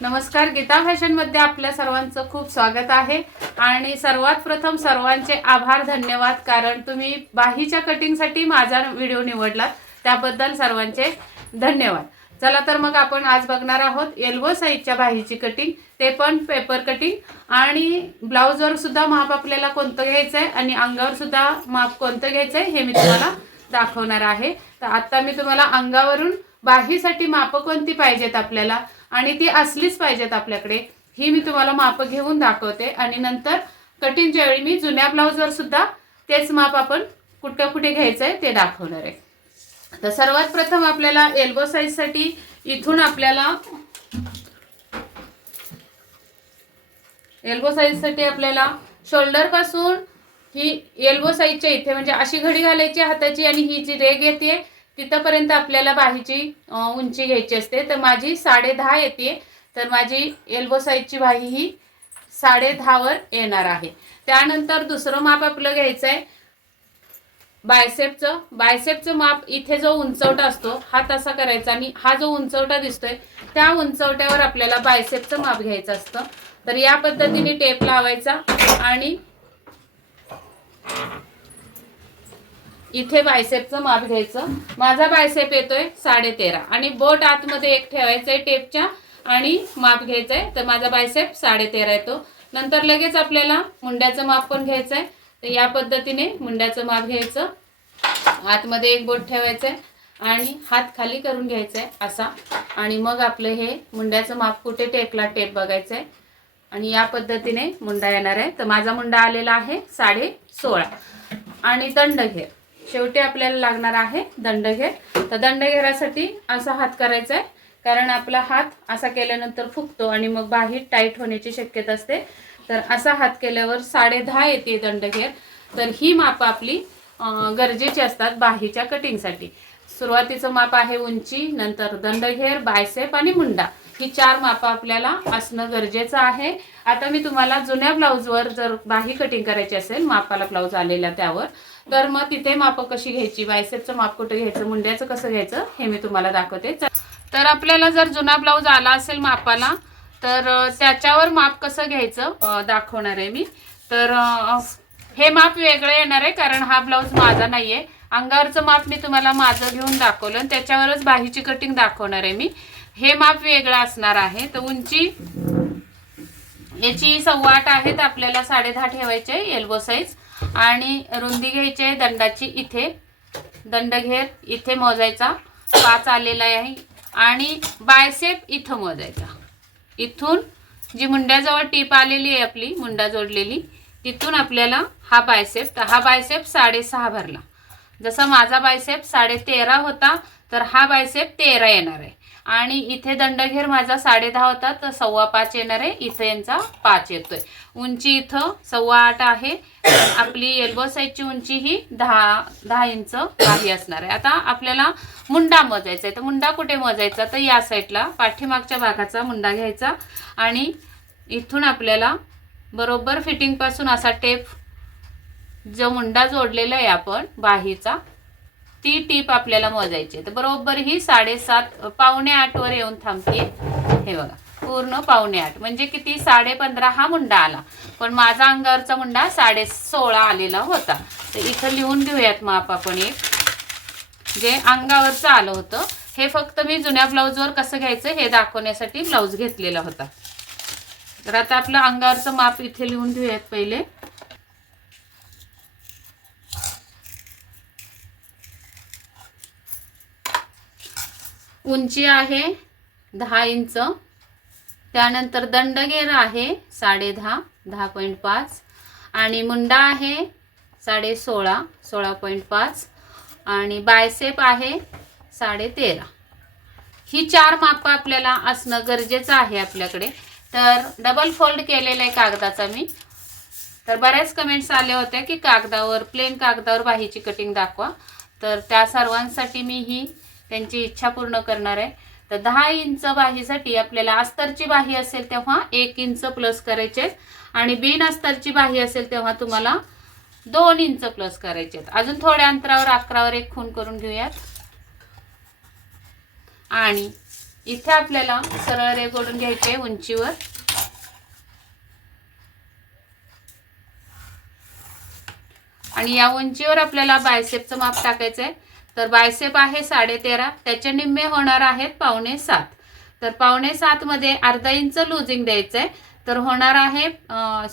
नमस्कार गीता फॅशनमध्ये आपल्या सर्वांचं खूप स्वागत आहे. आणि सर्वात प्रथम सर्वांचे आभार धन्यवाद कारण तुम्ही बाहीच्या कटिंगसाठी माझा व्हिडिओ निवडलात त्याबद्दल सर्वांचे धन्यवाद. चला तर मग आपण आज बघणार आहोत एल्बो साईजच्या बाहीची कटिंग ते पण पेपर कटिंग आणि ब्लाऊजवर सुद्धा माप आपल्याला कोणतं घ्यायचं आहे आणि अंगावर सुद्धा माप कोणतं घ्यायचं आहे हे मी तुम्हाला दाखवणार आहे. तर आता मी तुम्हाला अंगावरून बाहीसाठी मापं कोणती पाहिजेत आपल्याला? आणि ती असलीच पाहिजेत आपल्याकडे. ही मी तुम्हाला माप घेऊन दाखवते. आणि नंतर कटिंगच्या वेळी मी जुन्या ब्लाऊजवर सुद्धा तेच माप आपण कुठं कुठे घ्यायचं आहे ते दाखवणार आहे. तर सर्वात प्रथम आपल्याला एल्बो साईजसाठी इथून आपल्याला एल्बो साईजसाठी आपल्याला शोल्डरपासून ही एल्बो साईजच्या इथे म्हणजे अशी घडी घालायची हाताची आणि ही जी रेग येते तिथंपर्यंत आपल्याला बाहीची उंची घ्यायची असते. तर माझी साडे दहा येते तर माझी एल्बो साईजची बाही ही साडे दहावर येणार आहे. त्यानंतर दुसरं माप आपलं घ्यायचं आहे बायसेपचं. बायसेपचं माप इथे जो उंचवटा असतो हा तसा करायचा. आणि हा जो उंचवटा दिसतोय त्या उंचवट्यावर आपल्याला बायसेपचं माप घ्यायचं असतं. तर या पद्धतीने टेप लावायचा आणि इथे बायसेपचं माप घ्यायचं. माझा बायसेप येतोय साडेतेरा. आणि बोट आतमध्ये एक ठेवायचंय टेपच्या आणि माप घ्यायचंय. तर माझा बायसेप साडेतेरा येतो. नंतर लगेच आपल्याला मुंड्याचं माप पण घ्यायचंय. तर या पद्धतीने मुंड्याचं माप घ्यायचं. आतमध्ये एक बोट ठेवायचंय आणि हात खाली करून घ्यायचा आहे असा. आणि मग आपलं हे मुंड्याचं माप कुठे टेपला टेप बघायचं आहे आणि या पद्धतीने मुंडा येणार आहे. तर माझा मुंडा आलेला आहे साडे सोळा. आणि दंड घेर शेवटी आपल्याला लागणार आहे दंडघेर. तर दंडघेरासाठी असा हात करायचा आहे कारण आपला हात असा केल्यानंतर फुगतो आणि मग बाही टाईट होण्याची शक्यता असते. तर असा हात केल्यावर साडे दहा येते दंडघेर. तर ही माप आपली गरजेची असतात बाहीच्या कटिंगसाठी. सुरुवातीचं माप आहे उंची नंतर दंडघेर बायसेप आणि मुंडा. ही चार मापं आपल्याला असणं गरजेचं आहे. आता मी तुम्हाला जुन्या ब्लाऊजवर जर बाही कटिंग करायची असेल मापाला ब्लाऊज आलेला त्यावर तर मग तिथे मापं कशी घ्यायची? बायसेपचं माप कुठं घ्यायचं? मुंड्याचं कसं घ्यायचं? हे मी तुम्हाला दाखवते. तर आपल्याला जर जुना ब्लाऊज आला असेल मापाला तर त्याच्यावर माप कसं घ्यायचं? दाखवणार आहे मी. तर हे माप वेगळं येणार आहे कारण हा ब्लाऊज माझा नाहीये. अंगावरचं माप मी तुम्हाला माझं घेऊन दाखवलं आणि त्याच्यावरच बाहीची कटिंग दाखवणार आहे मी. हे माप वेगळं असणार आहे. तर उंची याची सव्वा आठ आहे तर आपल्याला साडेदहा ठेवायचे एल्बो साईज आणि रुंदी घ्यायची आहे दंडाची इथे. दंड घेर इथे मोजायचा. पाच आलेला आहे. आणि बायसेप इथं मोजायचा. इथून जी मुंड्याजवळ टीप आलेली आहे आपली मुंडा जोडलेली तिथून आपल्याला हा बायसेप तर हा बायसेप साडेसहा भरला. जसा माझा बायसेप साडे तेरा होता तर हा बायसेप तेरा येणार आहे. आणि इथे दंडघेर माझा साडे दहा होता तर सव्वा पाच येणार आहे. इथे यांचा पाच येतोय. उंची इथं सव्वा आठ आहे. आपली एल्बो साईजची उंची ही दहा दहा इंच काही असणार आहे. आता आपल्याला मुंडा मोजायचा आहे तर मुंडा कुठे मोजायचा? तर या साईडला पाठीमागच्या भागाचा मुंडा घ्यायचा. आणि इथून आपल्याला बरोबर फिटिंगपासून असा टेप जो मुंडा जोडलेला आहे आपण बाहीचा ती टीप आपल्याला मोजायची आहे. तर बरोबर ही साडेसात पावणे आठ वर येऊन थांबते. हे बघा पूर्ण पावणे आठ. म्हणजे किती? साडे पंधरा हा मुंडा आला. पण माझा अंगावरचा मुंडा साडे सोळा आलेला होता. तर इथं लिहून घेऊयात माप आपण एक. जे अंगावरचं आलं होतं हे फक्त मी जुन्या ब्लाऊजवर कसं घ्यायचं हे दाखवण्यासाठी ब्लाऊज घेतलेला होता. तर आता आपलं अंगावरचं माप इथे लिहून घेऊयात पहिले. उंची आहे दहा इंच. त्यानंतर दंडगेर आहे साडे दहा दहा पॉईंट पाच. आणि मुंडा आहे साडे सोळा सोळा पॉईंट पाच. आणि बायसेप आहे साडे तेरा. ही चार मापं आपल्याला असणं गरजेचं आहे आपल्याकडे. तर डबल फोल्ड केलेला आहे कागदाचा मी. तर बऱ्याच कमेंट्स आले होते की कागदावर प्लेन कागदावर बाहीची कटिंग दाखवा. तर त्या सर्वांसाठी मी ही त्यांची इच्छा पूर्ण करणार आहे. तर दहा इंच बाहीसाठी आपल्याला अस्तरची बाही असेल तेव्हा एक इंच प्लस करायचे आणि बिन अस्तरची बाही असेल तेव्हा तुम्हाला दोन इंच प्लस करायचे अजून थोड्या अंतरावर अकरावर एक खून करून घेऊयात. आणि इथे आपल्याला सरळ रेग ओढून घ्यायचे उंचीवर. आणि या उंचीवर आपल्याला बायसेपचं माप टाकायचं आहे तर बायसेप आहे साडे तेरा त्याचे निम्मे होणार आहेत पावणे सात. तर पावणे सातमध्ये अर्धा इंच लुझिंग द्यायचं आहे तर होणार आहे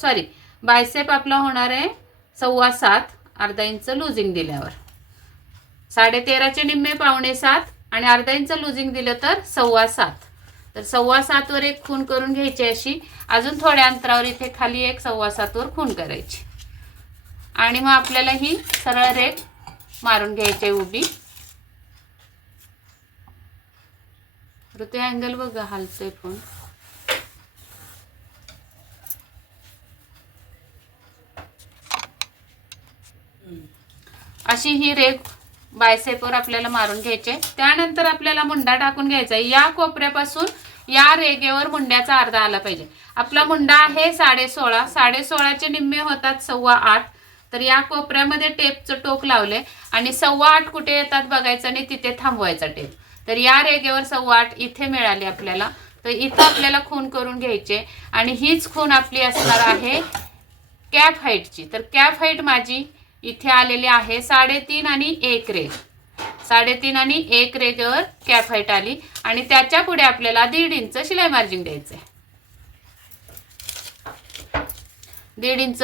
सॉरी बायसेप आपला होणार आहे सव्वा सात अर्धा इंच लुझिंग दिल्यावर. साडेतेराचे निम्मे पावणे सात आणि अर्धा इंच लुझिंग दिलं तर सव्वा सात. तर सव्वा सातवर एक खून करून घ्यायची अशी. अजून थोड्या अंतरावर इथे खाली एक सव्वा सातवर खून करायची. आणि मग आपल्याला ही सरळ रेख मारून घ्यायचे उभी. ते अँगल बघा हालतोय फोन अशी ही रेग बायसेपवर आपल्याला मारून घ्यायचे. त्यानंतर आपल्याला मुंडा टाकून घ्यायचा. आहे या कोपऱ्यापासून या रेगेवर मुंड्याचा अर्धा आला पाहिजे. आपला मुंडा आहे साडे सोळा साडे सोळाचे निम्मे होतात सव्वा आठ. तर या कोपऱ्यामध्ये टेपचं टोक लावले आणि सव्वा आठ कुठे येतात बघायचं आणि तिथे थांबवायचा टेप तर या रेगेवर सव्वा आठ इथे मिळाली आपल्याला. तर इथं आपल्याला खून करून घ्यायचे आणि हीच खून आपली असणार आहे कॅप हाईटची. तर कॅप हाईट माझी इथे आलेली आहे साडेतीन आणि एक रेग साडेतीन आणि एक रेगेवर कॅप हाईट आली आणि त्याच्या पुढे आपल्याला दीड इंच शिलाई मार्जिन द्यायचं आहे दीड इंच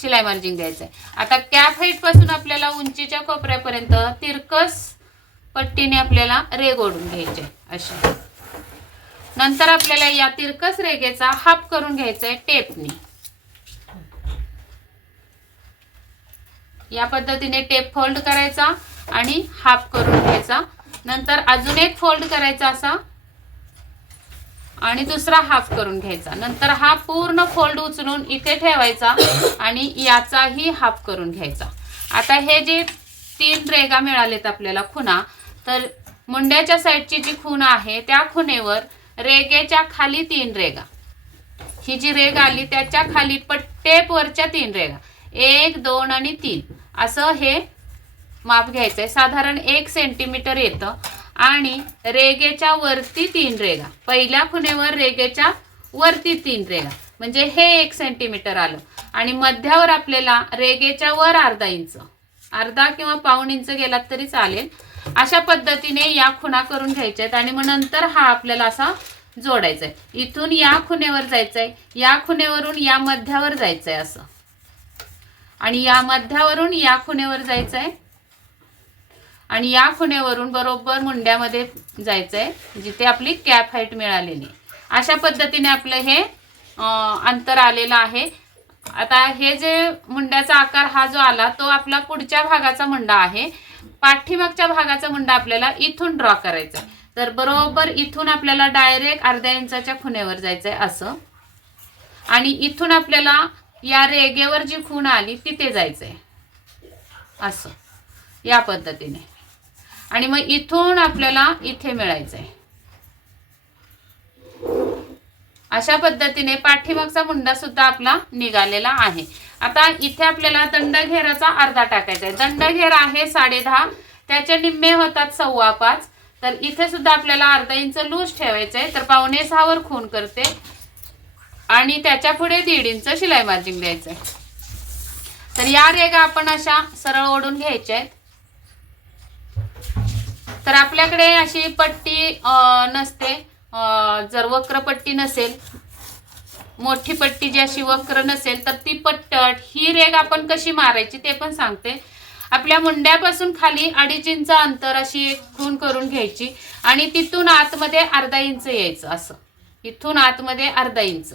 शिलाई मार्जिन द्यायचं आहे आता कॅप हाईटपासून आपल्याला उंचीच्या कोपऱ्यापर्यंत तिरकस पट्टीने आपल्याला रेग ओढून घ्यायचे असे नंतर आपल्याला या तिरकस रेगेचा हाफ करून घ्यायचा आहे टेपनी. या पद्धतीने टेप फोल्ड करायचा आणि हाफ करून घ्यायचा. नंतर अजून एक फोल्ड करायचा असा आणि दुसरा हाफ करून घ्यायचा. नंतर हा पूर्ण फोल्ड उचलून इथे ठेवायचा आणि याचाही हाफ करून घ्यायचा. आता हे जे तीन रेगा मिळालेत आपल्याला खुणा तर मुंड्याच्या साईडची जी खूण आहे त्या खुणेवर रेगेच्या खाली तीन रेगा ही जी रेग आली त्याच्याखाली पट्टेपवरच्या तीन रेगा एक दोन आणि तीन. असं हे माप घ्यायचं आहे साधारण एक सेंटीमीटर येतं. आणि रेगेच्या वरती तीन रेगा पहिल्या खुणेवर रेगेच्या वरती तीन रेगा म्हणजे हे एक सेंटीमीटर आलं. आणि मध्यावर आपल्याला रेगेच्या वर अर्धा इंच अर्धा किंवा पाऊण इंच गेलात तरी चालेल. अशा पद्धतीने या खुणा करून घ्यायच्या आहेत आणि मग नंतर हा आपल्याला असा जोडायचा आहे इथून या खुणेवर जायचं आहे या खुणेवरून या मध्यावर जायचं आहे असं. आणि या मध्यावरून या खुणेवर जायचं आहे आणि या खुण्यावरून बरोबर मुंड्यामध्ये जायचं आहे जिथे आपली कॅप हाईट मिळालेली अशा पद्धतीने आपलं हे अंतर आलेलं आहे. आता हे जे मुंड्याचा आकार हा जो आला तो आपला पुढच्या भागाचा मुंडा आहे. पाठीमागच्या भागाचा मुंडा आपल्याला इथून ड्रॉ करायचा आहे तर बरोबर इथून आपल्याला डायरेक्ट अर्ध्या इंचाच्या खुण्यावर जायचं आहे असं. आणि इथून आपल्याला या रेगेवर जी खूण आली तिथे जायचं आहे असं. या पद्धतीने. आणि मग इथून आपल्याला इथे मिळायचं आहे अशा पद्धतीने पाठीमागचा मुंडा सुद्धा आपला निघालेला आहे. आता इथे आपल्याला दंडघेराचा अर्धा टाकायचा आहे दंडघेर आहे साडे दहा त्याचे निम्मे होतात सव्वा पाच. तर इथे सुद्धा आपल्याला अर्धा इंच लूज ठेवायचं आहे तर पावणे सहावर खून करते. आणि त्याच्या पुढे दीड इंच शिलाई मार्जिन द्यायचं आहे तर या रेगा आपण अशा सरळ ओढून घ्यायच्या आहेत तर आपल्याकडे अशी पट्टी नसते. जर वक्र पट्टी नसेल मोठी पट्टी जी अशी वक्र नसेल तर ती पट्टट ही रेग आपण कशी मारायची ते पण सांगते. आपल्या मुंड्यापासून खाली अडीच इंच अंतर अशी एक खून करून घ्यायची आणि तिथून आतमध्ये अर्धा इंच यायचं असं. इथून आतमध्ये अर्धा इंच.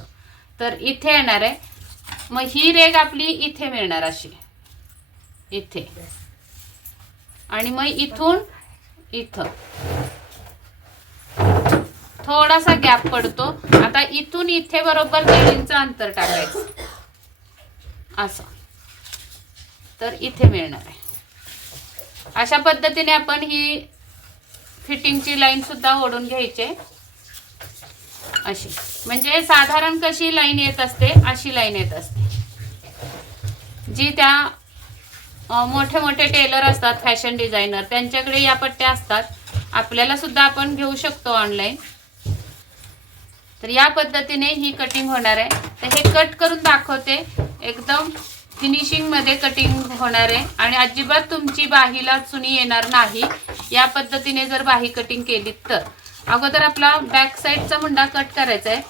तर इथे येणार आहे. मग ही रेग आपली इथे मिळणार अशी. इथे. आणि मग इथून इथं. थोडासा गॅप पडतो. आता इथून इथे बरोबर दीड इंच अंतर टाकायचं. असं. तर इथे मिळणार आहे. अशा पद्धतीने आपण ही फिटिंगची लाईन सुद्धा ओढून घ्यायची. अशी. म्हणजे साधारण कशी लाईन येत असते अशी लाईन येत असते. जी त्या मोठे मोठे टेलर असतात फॅशन डिझायनर त्यांच्याकडे या पट्ट्या असतात. आपल्याला सुद्धा आपण घेऊ शकतो ऑनलाईन तर या पद्धतीने ही कटिंग होणार आहे. तर हे कट करून दाखवते. एकदम फिनिशिंगमध्ये कटिंग होणार आहे. आणि अजिबात तुमची बाहीला चुनी येणार नाही. या पद्धतीने जर बाही कटिंग केली तर. अगोदर आपला बॅक साईडचा मुंडा कट करायचा आहे.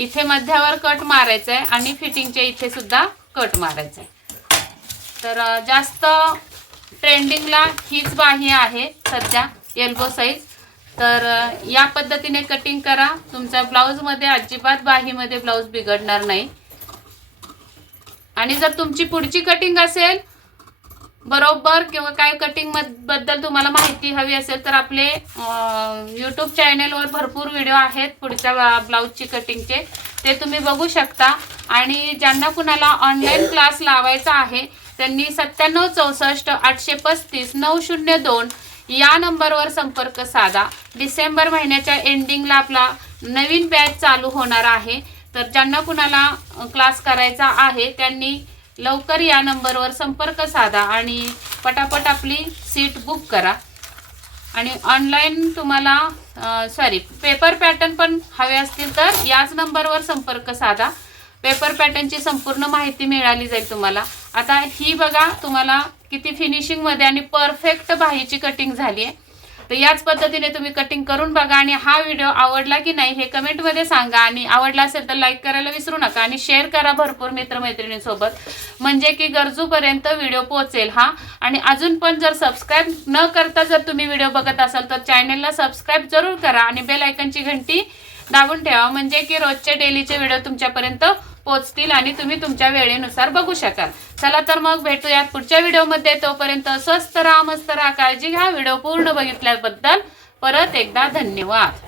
इथे मध्यावर कट मारायचा आहे आणि फिटिंगच्या इथे सुद्धा कट मारायचा आहे तर जास्त ट्रेंडिंगला हीच बाही आहे सध्या एल्बो साईज तर या पद्धतीने कटिंग करा. तुमच्या ब्लाऊजमध्ये अजिबात बाहीमध्ये ब्लाऊज बिघडणार नाही. आणि जर तुमची पुढची कटिंग असेल बरोबर किंवा काय कटिंगबद्दल तुम्हाला माहिती हवी असेल तर आपले यूट्यूब चॅनेलवर भरपूर व्हिडिओ आहेत पुढच्या ब्ला- ब्लाऊजची कटिंगचे ते तुम्ही बघू शकता. आणि ज्यांना कुणाला ऑनलाईन क्लास लावायचा आहे त्यांनी सत्त्याण्णव चौसष्ट आठशे पस्तीस नऊ शून्य दोन या नंबरवर संपर्क साधा. डिसेंबर महिन्याच्या एंडिंगला आपला नवीन बॅच चालू होणार आहे. तर ज्यांना कुणाला क्लास करायचा आहे त्यांनी लवकर या नंबरवर संपर्क साधा आणि पटापट आपली सीट बुक करा. आणि ऑनलाईन तुम्हाला सॉरी पेपर पॅटर्न पण हवे असतील तर याच नंबरवर संपर्क साधा. पेपर पॅटर्नची संपूर्ण माहिती मिळाली जाईल तुम्हाला. आता ही बघा तुम्हाला किती फिनिशिंगमध्ये आणि परफेक्ट बाहीची कटिंग झाली आहे तर याच पद्धतीने तुम्ही कटिंग करून बघा आणि हा व्हिडिओ आवडला की नाही हे कमेंटमध्ये सांगा. आणि आवडला असेल तर लाईक करायला विसरू नका आणि शेअर करा भरपूर मित्रमैत्रिणींसोबत. म्हणजे की गरजूपर्यंत व्हिडिओ पोहोचेल हा. आणि अजून पण जर सबस्क्राईब न करता जर तुम्ही व्हिडिओ बघत असाल तर चॅनलला सबस्क्राईब जरूर करा आणि बेल आयकनची घंटी दाबून ठेवा. म्हणजे की रोजचे डेलीचे व्हिडिओ तुमच्यापर्यंत पोचतील आणि तुम्ही तुमच्या वेळेनुसार बघू शकाल. चला तर मग भेटूयात पुढच्या व्हिडिओमध्ये. तोपर्यंत स्वस्त राहा मस्त राहा काळजी घ्या. व्हिडिओ पूर्ण बघितल्याबद्दल परत एकदा धन्यवाद.